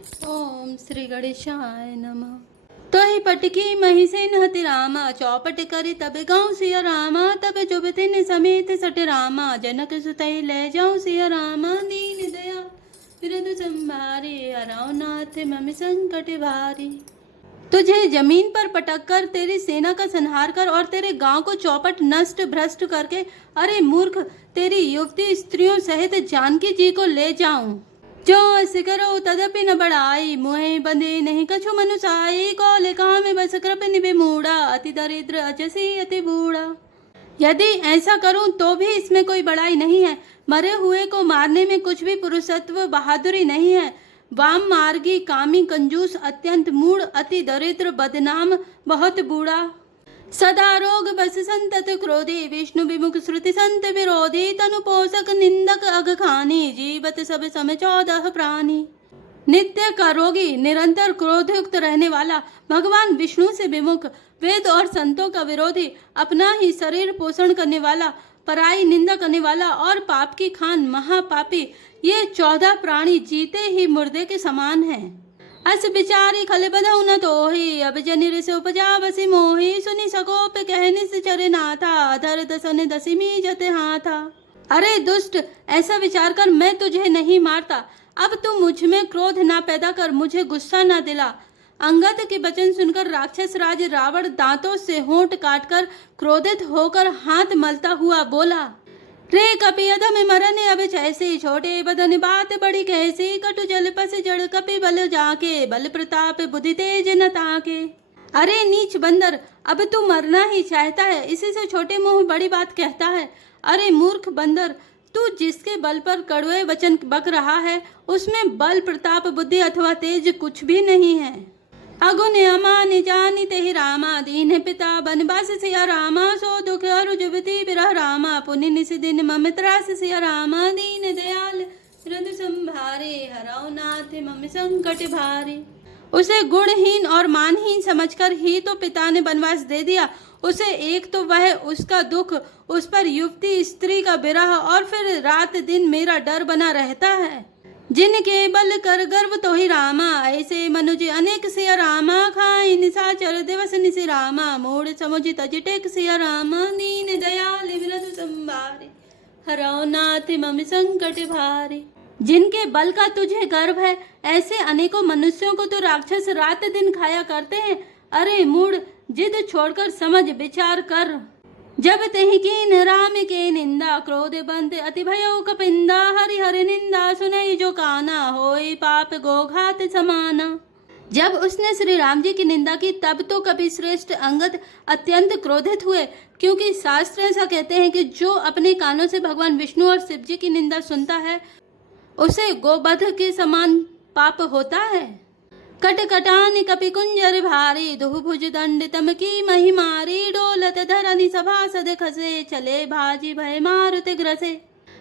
ओम श्री गणेशाय नमः। तो ही पटकी मही से नहति रामा, चौपट करी तबे गाँव सिया रामा, तबे जुबते ने समेत सट रामा, जनक सुतई ले जाऊं सिया रामा, दीन दया बिरद संभारे, हराओ नाथ मम संकट भारी। तुझे जमीन पर पटक कर तेरी सेना का संहार कर और तेरे गांव को चौपट नष्ट भ्रष्ट करके, अरे मूर्ख, तेरी युवती स्त्रियों सहित जानकी जी को ले जाऊं। जो ऐसे करो तदपि न बढ़ाई, मुहे बंधे नहीं कछु मनुसाई, कौले में बस कृप निभे मूड़ा, अति दरिद्र अजसी अति बूढ़ा। यदि ऐसा करूं तो भी इसमें कोई बड़ाई नहीं है, मरे हुए को मारने में कुछ भी पुरुषत्व बहादुरी नहीं है। वाम मार्गी कामी कंजूस अत्यंत मूढ़ अति दरिद्र बदनाम बहुत बूढ़ा। सदा रोग बस संतत क्रोधी, विष्णु विमुख श्रुति संत विरोधी, तनु पोषक निंदक अघ खानी, जीवत सब समय 14 प्राणी। नित्य का रोगी, निरंतर क्रोधयुक्त रहने वाला, भगवान विष्णु से विमुख, वेद और संतों का विरोधी, अपना ही शरीर पोषण करने वाला, पराई निंदा करने वाला और पाप की खान महापापी, ये 14 प्राणी जीते ही मुर्दे के समान हैं। अस बिचारी खल बधौ न तोहि, अब जनिर से उपजा बसी मोहि, सुनि सकोप कहनि से चरे नाथा, धर दसन दसिमी जते हाथा। अरे दुष्ट, ऐसा विचार कर मैं तुझे नहीं मारता, अब तू मुझ में क्रोध ना पैदा कर, मुझे गुस्सा ना दिला। अंगद के वचन सुनकर राक्षस राज रावण दांतों से होंठ काटकर क्रोधित होकर हाथ मलता हुआ बोला, रे कपि अधम मरन अब छैसी, छोटे बदन बात बड़ी कैसी, कटु जल पस जड़ कपि बल जाके, बल प्रताप बुद्धि तेज न ताके। अरे नीच बंदर, अब तू मरना ही चाहता है, इसी से छोटे मुंह बड़ी बात कहता है। अरे मूर्ख बंदर, तू जिसके बल पर कड़वे वचन बक रहा है, उसमें बल प्रताप बुद्धि अथवा तेज कुछ भी नहीं है। अगुन अमान जानी तेहि रामा, दीन पिता बनवास सिया रामा, सो दुख अरु जुबती बिरह रामा, पुनि निस दिन मम त्रास सिया रामा, दीन दयाल हृदय संभारे, हराओ नाथ मम संकट भारे। उसे गुणहीन और मानहीन समझकर ही तो पिता ने वनवास दे दिया। उसे एक तो वह उसका दुख, उस पर युवती स्त्री का विरह, और फिर रात दिन मेरा डर बना रहता है। जिनके बल कर गर्व तो ही रामा, ऐसे मनुज अनेक सिया रामा, खाई निशाचर दिवस निशि रामा, मोड़ समुझ तज टेक सिया रामा, दीन दयाल विरध संभारे, हराओ नाथ मम संकट भारे। जिनके बल का तुझे गर्व है, ऐसे अनेकों मनुष्यों को तो राक्षस रात दिन खाया करते हैं। अरे मूढ़, जिद छोड़कर समझ विचार कर। जब तेहि कीन राम के निंदा, क्रोध बंद अति भयो कपिंदा, हरि हरि निंदा सुनई जो काना, होई पाप गोघात समाना। जब उसने श्री राम जी की निंदा की, तब तो कपि श्रेष्ठ अंगद अत्यंत क्रोधित हुए, क्योंकि शास्त्र ऐसा कहते हैं कि जो अपने कानों से भगवान विष्णु और शिव जी की निंदा सुनता है, उसे गोवध के समान पाप होता है। कट कटान कपि कुंजर भारी, दुभुज दंड तम की मही मारी, डोलत धरनी सभासद खसे, चले भाजी भय मारुत ग्रसे।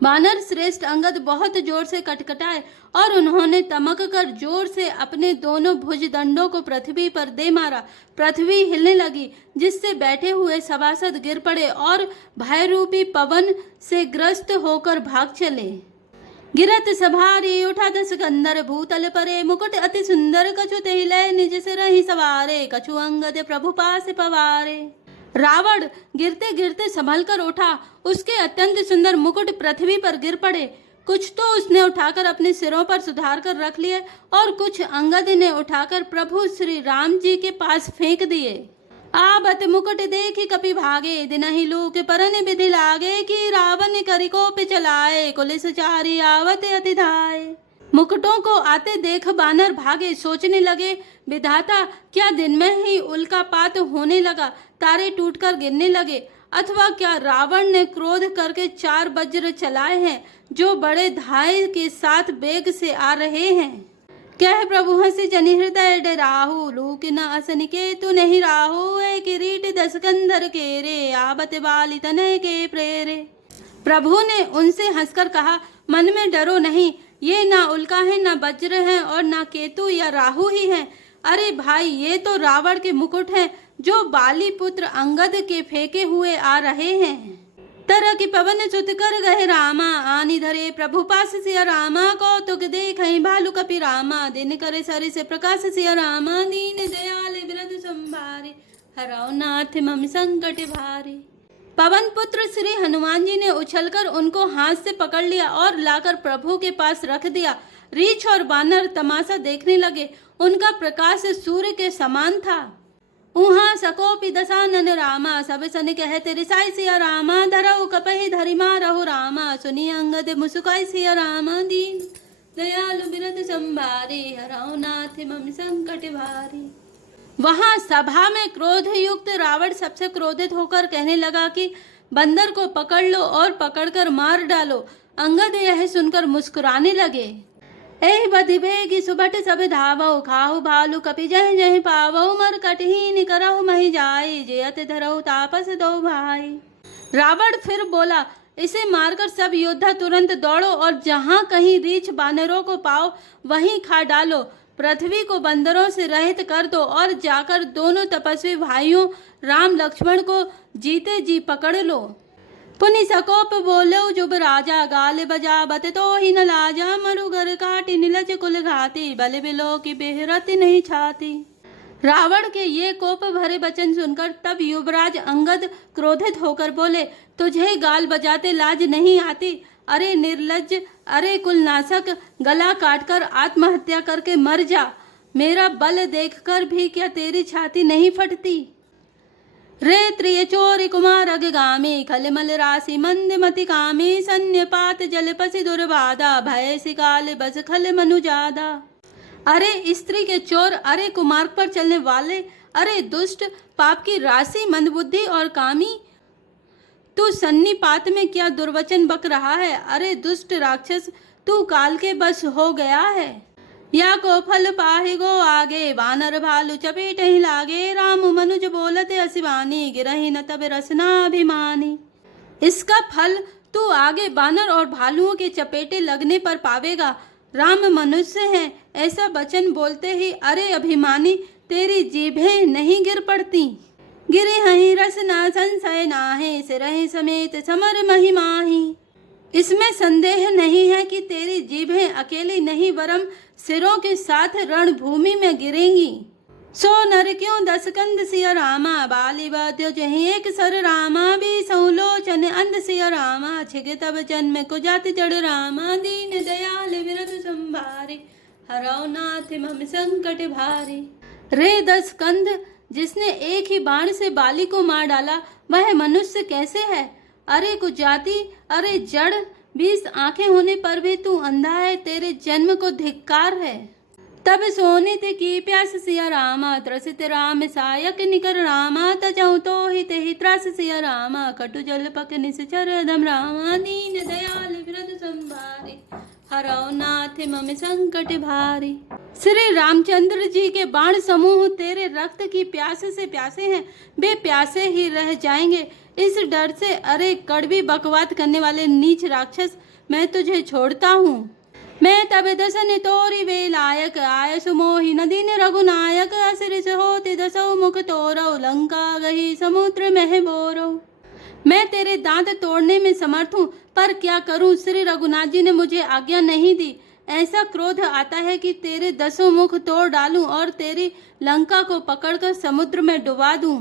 वानर श्रेष्ठ अंगद बहुत जोर से कटकटाए और उन्होंने तमक कर जोर से अपने दोनों भुज दंडों को पृथ्वी पर दे मारा। पृथ्वी हिलने लगी, जिससे बैठे हुए सभासद गिर पड़े और भय रूपी पवन से ग्रस्त होकर भाग चले। गिरत सभारी उठा दस कंदर, भूतल परे मुकुट अति सुंदर, कछु तेहि लय निज सिर ही सवारे, कछु अंगद प्रभु पास पवारे। रावण गिरते गिरते संभल कर उठा, उसके अत्यंत सुंदर मुकुट पृथ्वी पर गिर पड़े। कुछ तो उसने उठाकर अपने सिरों पर सुधार कर रख लिए और कुछ अंगद ने उठाकर प्रभु श्री राम जी के पास फेंक दिए। आबत मुकुट देखी कपि भागे, दिनहि लूक परन विधि लागे, कि रावण करि कोप चलाए, कुलिस चारी आवत अति धाय। मुकुटों को आते देख बानर भागे, सोचने लगे, विधाता, क्या दिन में ही उल्कापात होने लगा, तारे टूटकर गिरने लगे, अथवा क्या रावण ने क्रोध करके 4 वज्र चलाए हैं, जो बड़े धाय के साथ वेग से आ रहे हैं। कह प्रभु हंसी जनि हृदय डराहु, लूक न असन के तु नहीं राहु, किरीट 10 कंधर के रे, आवत बाली तनय के प्रेरे। प्रभु ने उनसे हंसकर कहा, मन में डरो नहीं, ये ना उल्का है, ना वज्र है और ना केतु या राहु ही है। अरे भाई, ये तो रावण के मुकुट हैं, जो बाली पुत्र अंगद के फेंके हुए आ रहे हैं। तरह की पवन सुत कर गहे रामा, आनी धरे प्रभु पास सिया रामा, कौतुक देख भालू कपि रामा, दिन करे सरि से प्रकाश सिया रामा, दीन दयाल बिरद संभारे, हराओ नाथ मम संकट भारे। पवन पुत्र श्री हनुमान जी ने उछलकर उनको हाथ से पकड़ लिया और लाकर प्रभु के पास रख दिया। रीछ और बानर तमाशा देखने लगे। उनका प्रकाश सूर्य के समान था। उहाँ सकोपि दशानन रामा, सब सन कहते रिसाई सिया रामा, धरऊ कपहि धरि मारहु रामा, सुनी अंगद मुस्काई सिया रामा, दीन दयालु बिरद संभारे, हराओ नाथ मम संकट भारी। वहां सभा में क्रोध युक्त रावण सबसे क्रोधित होकर कहने लगा कि बंदर को पकड़ लो और पकड़कर मार डालो। अंगद यह सुनकर मुस्कुराने लगे। एहि बधि बेगी सुबट सब धावऊ, खाहु भालू कपि जह जह पावऊ, मर कटहीन करहु महि जाई, जेयत धरहु तापस दो भाई। रावण फिर बोला, इसे मारकर सब योद्धा तुरंत दौड़ो और जहां कहीं रीछ बानरों को पाओ वहीं खा डालो। पृथ्वी को बंदरों से रहित कर दो और जाकर दोनों तपस्वी भाइयों राम लक्ष्मण को जीते जी पकड़ लो। पुनि सकोप बोलो जुब राजा, गाल बजा बत तो ही न लाजा, मरुगर काटी नीलज कुल घाती, बल बिलो की बेहरती नहीं छाती। रावण के ये कोप भरे वचन सुनकर तब युवराज अंगद क्रोधित होकर बोले, तुझे गाल बजाते लाज नहीं आती? अरे निर्लज्ज, अरे कुलनाशक, गला काटकर आत्महत्या करके मर जा। मेरा बल देखकर भी क्या तेरी छाती नहीं फटती? रे त्रिय चोरी कुमार अगगामी, खलमल राशि मंद मति कामी, सन्यपात जलपसि दुर्बाधा, भय सिकाल बस खल मनुजादा। अरे स्त्री के चोर, अरे कुमार्ग पर चलने वाले, अरे दुष्ट, पाप की राशि, मंदबुद्धि और कामी, तू सन्निपात में क्या दुर्वचन बक रहा है? अरे दुष्ट राक्षस, तू काल के बस हो गया है। या को फल पाहि गो आगे, वानर भालू चपेट ही लागे, राम मनुज बोलते असिवानी, गिरहि न तब रसनाभिमानी। इसका फल तू आगे बानर और भालुओं के चपेटे लगने पर पावेगा। राम मनुष्य हैं ऐसा वचन बोलते ही अरे अभिमानी, तेरी जीभें नहीं गिर पड़ती। गिरे हहीं रसना संशय नाहे, सिरहि समेत समर महिमाही। इसमें संदेह नहीं है कि तेरी जीभें अकेली नहीं वरम सिरों के साथ रणभूमि में गिरेंगी। सो नर क्यों दस कंद सिया रामा, बाली बद्यो जहीं एक सर रामा, भी सौलोचन अंध सिया रामा, छिगे तब जन्म को जाति जड़ रामा, दीन दयाल विरद संभारे, हराओ नाथ मम संकट भारी। रे दस कंद, जिसने एक ही बाण से बाली को मार डाला वह मनुष्य कैसे है? अरे कुजाति, अरे जड़, 20 आंखें होने पर भी तू अंधा है, तेरे जन्म को धिक्कार है। तब सोने ते की प्यास सिया रामा, त्रसित राम सायक निकर रामा, तजहु तो ही ते ही त्रास सिया रामा, कटु जल पक निश्चर दम रामा, दीन दयाल विरद संभारे, हराओ नाथ मम संकट भारी। श्री रामचंद्र जी के बाण समूह तेरे रक्त की प्यास से प्यासे हैं, वे प्यासे ही रह जाएंगे। इस डर से अरे कड़वी बकवाद करने वाले नीच राक्षस, मैं तुझे छोड़ता हूँ। मैं तब दसन तोरी वे लायक, आय सुमोहि नदीन रघुनायक, असुर से होते दसो मुख तोरौ, लंका गही समुद्र में बोरौ। मैं तेरे दांत तोड़ने में समर्थ हूँ, पर क्या करूँ, श्री रघुनाथ जी ने मुझे आज्ञा नहीं दी। ऐसा क्रोध आता है कि तेरे 10 मुख तोड़ डालूं और तेरी लंका को पकड़कर समुद्र में डुबा दूं।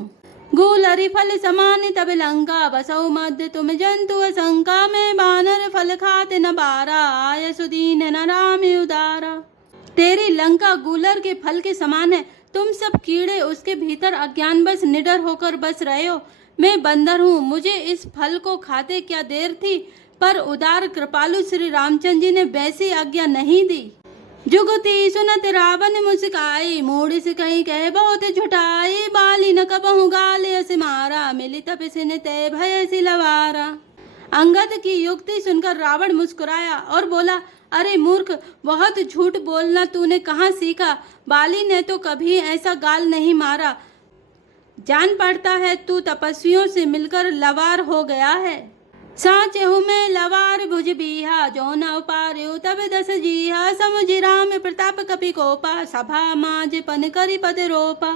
गूलरी फल समान तब लंका, बसौ मध्य तुम जंतु असंका, में बानर फल खाते न बारा, आय सुदीन न राम उदारा। तेरी लंका गूलर के फल के समान है, तुम सब कीड़े उसके भीतर अज्ञानवश निडर होकर बस रहे हो। मैं बंदर हूँ, मुझे इस फल को खाते क्या देर थी, पर उदार कृपालु श्री रामचंद्र जी ने वैसी आज्ञा नहीं दी। जुगति सुनत रावण मुस्काई, मूढ़ से कहीं कह बहुत झुटाई, बाली न कबहु गाले अस मारा, मिली तपसिन ते भय सिलवारा। अंगद की युक्ति सुनकर रावण मुस्कुराया और बोला, अरे मूर्ख, बहुत झूठ बोलना तूने कहाँ सीखा? बाली ने तो कभी ऐसा गाल नहीं मारा। जान पड़ता है तू तपस्वियों से मिलकर लवार हो गया है। साचहु में लवार भुज बीहा, जो न उपार्यो तब 10 जीहा, समुझ राम प्रताप कपि कोपा, सभा माज पन करि पद रोपा।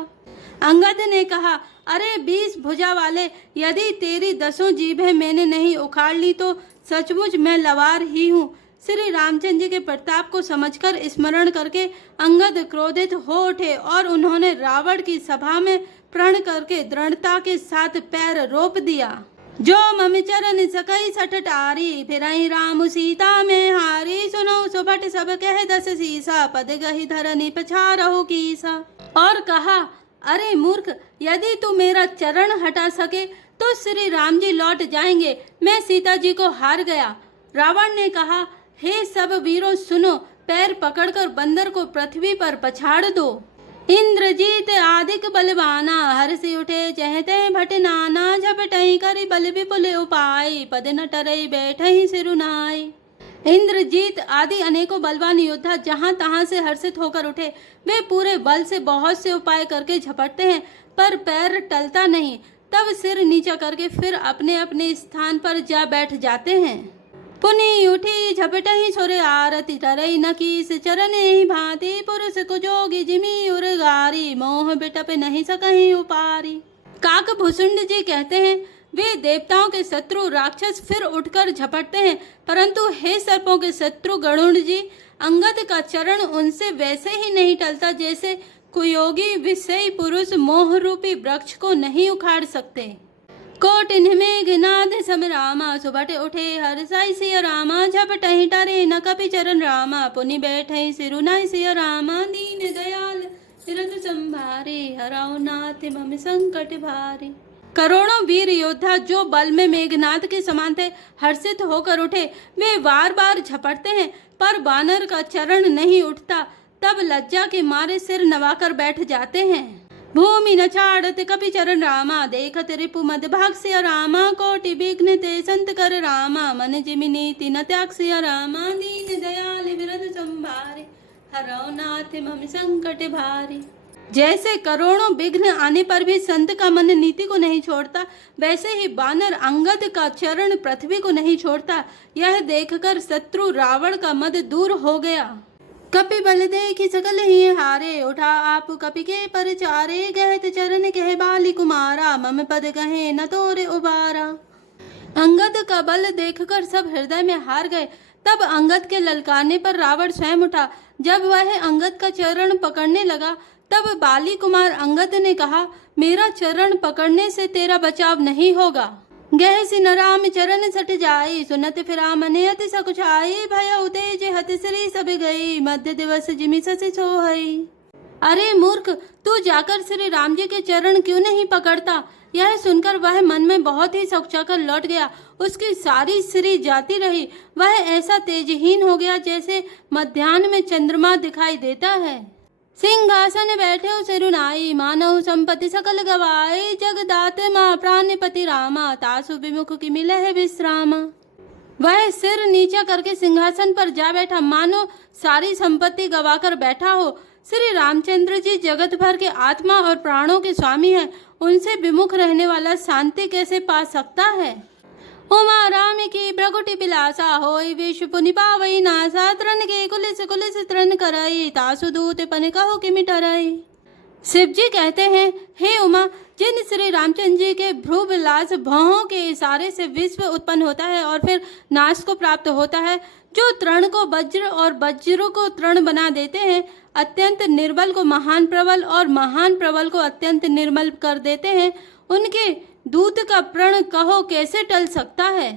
अंगद ने कहा, अरे 20 भुजा वाले, यदि तेरी 10 जीभें मैंने नहीं उखाड़ ली तो सचमुच मैं लवार ही हूँ। श्री रामचंद्र जी के प्रताप को समझकर स्मरण करके अंगद क्रोधित हो उठे और उन्होंने रावण की सभा में प्रण करके दृढ़ता के साथ पैर रोप दिया। जो मम चरण सकई सठटारी, फिर राम सीता में हारी, सुनो सुभट सब कह 10 सीसा, पद गही धरनी पछारहु कीसा। और कहा, अरे मूर्ख, यदि तू मेरा चरण हटा सके तो श्री राम जी लौट जाएंगे, मैं सीता जी को हार गया। रावण ने कहा, हे सब वीरों सुनो, पैर पकड़कर बंदर को पृथ्वी पर पछाड़ दो। इंद्रजीत आदिक बलवाना, हर्षि उठे चहते भट नाना, झपटई करी बल विपुल उपाय, पद न टरई बैठई सिरुनाई। इंद्रजीत आदि अनेकों बलवान योद्धा जहां तहां से हर्षित होकर उठे। वे पूरे बल से बहुत से उपाय करके झपटते हैं पर पैर टलता नहीं। तब सिर नीचा करके फिर अपने अपने स्थान पर जा बैठ जाते हैं। पुनि उठी झपटही छोरे आरती, टरई न कीस चरण ही भांति, पुरुष को जोगी जिमी उर्गारी, मोह बिटप नहीं सकहीं उपारी। काक भुसुंड जी कहते हैं, वे देवताओं के शत्रु राक्षस फिर उठकर झपटते हैं, परंतु हे सर्पों के शत्रु गरुड़ जी, अंगद का चरण उनसे वैसे ही नहीं टलता जैसे कुयोगी विषयी पुरुष मोह रूपी वृक्ष को नहीं उखाड़ सकते। कोटिन में नाद सम रामा, सुबट उठे हर्षाई सिया रामा, झपटहि टरे न कपि चरण रामा, पुनि बैठे सिरुनाई सिया रामा, दीन दयाल तीरथ संभारे, हराओ नाथ मम संकट भारे। करोड़ों वीर योद्धा जो बल में मेघनाद के समान थे हर्षित होकर उठे। वे बार बार झपटते हैं पर वानर का चरण नहीं उठता। तब लज्जा के मारे सिर नवाकर बैठ जाते हैं। भूमि न छाड़त कपि चरण रामा, देखत रिपु मद भाग सिया रामा, कोटि विघ्न ते संत कर रामा, मन जिमि नीति न त्याग सिया रामा, दीन दयाल विरध संभारे, हरौ नाथ मम संकट भारे। जैसे करोड़ों विघ्न आने पर भी संत का मन नीति को नहीं छोड़ता, वैसे ही बानर अंगद का चरण पृथ्वी को नहीं छोड़ता। यह देखकर शत्रु रावण का मद दूर हो गया। कपि बल देखि सकल ही हारे, उठा आप कपि के परचारे, कहत चरण कह बाली कुमारा, मम पद कहे न तोरे उबारा। अंगद का बल देखकर सब हृदय में हार गए। तब अंगद के ललकारने पर रावण स्वयं उठा। जब वह अंगद का चरण पकड़ने लगा तब बाली कुमार अंगद ने कहा, मेरा चरण पकड़ने से तेरा बचाव नहीं होगा। गह सिन राम चरण सट जाई, सुनत फिरा मने अति सकुचाई, भय उतेज हत श्री सब गई, मध्य दिवस जिमि ससि सोहई। अरे मूर्ख, तू जाकर श्री राम जी के चरण क्यों नहीं पकड़ता? यह सुनकर वह मन में बहुत ही सकुचाकर लौट गया। उसकी सारी श्री जाती रही। वह ऐसा तेजहीन हो गया जैसे मध्याह्न में चंद्रमा दिखाई देता है। सिंहासन बैठे सिरुनाई, मानव संपत्ति सकल गवाई, जगदात माँ प्राणपति रामा, तासु विमुख की मिले है विश्रामा। वह सिर नीचा करके सिंहासन पर जा बैठा, मानो सारी संपत्ति गवाकर बैठा हो। श्री रामचंद्र जी जगत भर के आत्मा और प्राणों के स्वामी हैं। उनसे विमुख रहने वाला शांति कैसे पा सकता है? उमा राम की प्रगुटि बिलासा, होई विश्व पुनि पावई नासा, तृण के कुलिस कुलिस तृण करई, तासु दूत पन कहो कि मिटरई। शिव जी कहते हैं, हे उमा, जिन श्री रामचंद्र जी के भ्रू विलास भौहों के इशारे से विश्व उत्पन्न होता है और फिर नाश को प्राप्त होता है, जो तृण को वज्र और वज्र को तृण बना देते हैं, अत्यंत निर्बल को महान प्रबल और महान प्रबल को अत्यंत निर्मल कर देते हैं, उनके दूत का प्रण कहो कैसे टल सकता है?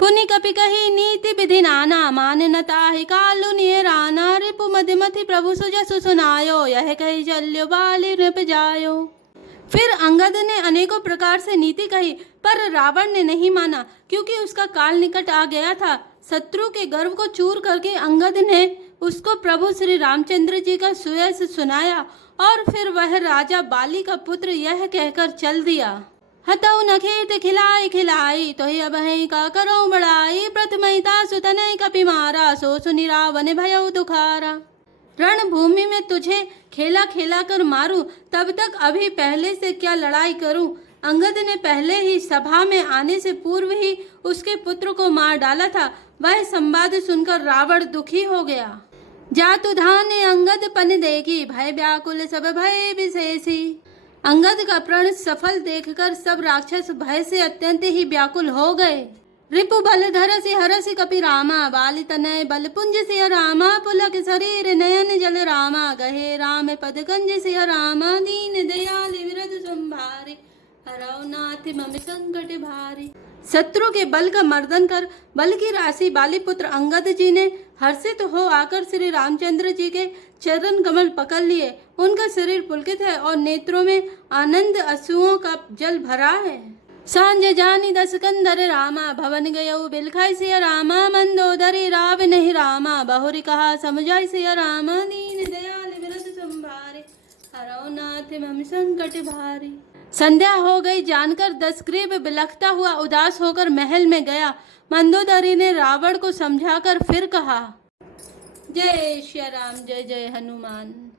पुनि कपि कही नीति विधि नाना, मान न ताहि कालु निराना, रिपु मधिमति प्रभु सुजसु सुनायो, यह कही चल्यो बाली नृप जायो। फिर अंगद ने अनेकों प्रकार से नीति कही पर रावण ने नहीं माना, क्योंकि उसका काल निकट आ गया था। शत्रु के गर्व को चूर करके अंगद ने उसको प्रभु श्री रामचंद्र जी का सुयस सुनाया और फिर वह राजा बाली का पुत्र यह कहकर चल दिया। हतौ न खेत खिलाई खिलाई, तो ही अब है का करो बड़ाई, प्रथमता सुतनय कपि मारा, सो सुनि रावण भयउ दुखारा। रणभूमि में तुझे खेला खेला कर मारूं, तब तक अभी पहले से क्या लड़ाई करूं? अंगद ने पहले ही सभा में आने से पूर्व ही उसके पुत्र को मार डाला था। वह संवाद सुनकर रावण दुखी हो गया। जातु धाने अंगद पन देखी, भय व्याकुल सब भय विशेषी। अंगद का प्रण सफल देखकर सब राक्षस भय से अत्यंत ही व्याकुल हो गए। रिपु बल धरसि हरसि कपि रामा, बालि तनय बल पुंज सिय रामा, पुलक शरीर नयन जल रामा, गहे राम पद कंज सिय रामा, दीन दयाल विरध संभारे, हरौ नाथ मम संकट भारी। शत्रु के बल का मर्दन कर बल की राशि बालीपुत्र अंगद जी ने हर्षित हो आकर श्री रामचंद्र जी के चरण कमल पकड़ लिए। उनका शरीर पुलकित है और नेत्रों में आनंद अश्रुओं का जल भरा है। सांझ जानी दस कंदर रामा, भवन गयऊ बिलखाई सिय रामा, मंदोदरी राव नहीं रामा, बहुरी कहा समझाई सिय रामा, दीन दयाल विरध संभारे, हरौ नाथ मम संकट भारी। संध्या हो गई जानकर दशग्रीव बिलखता हुआ उदास होकर महल में गया। मंदोदरी ने रावण को समझाकर फिर कहा, जय श्री राम, जय जय हनुमान।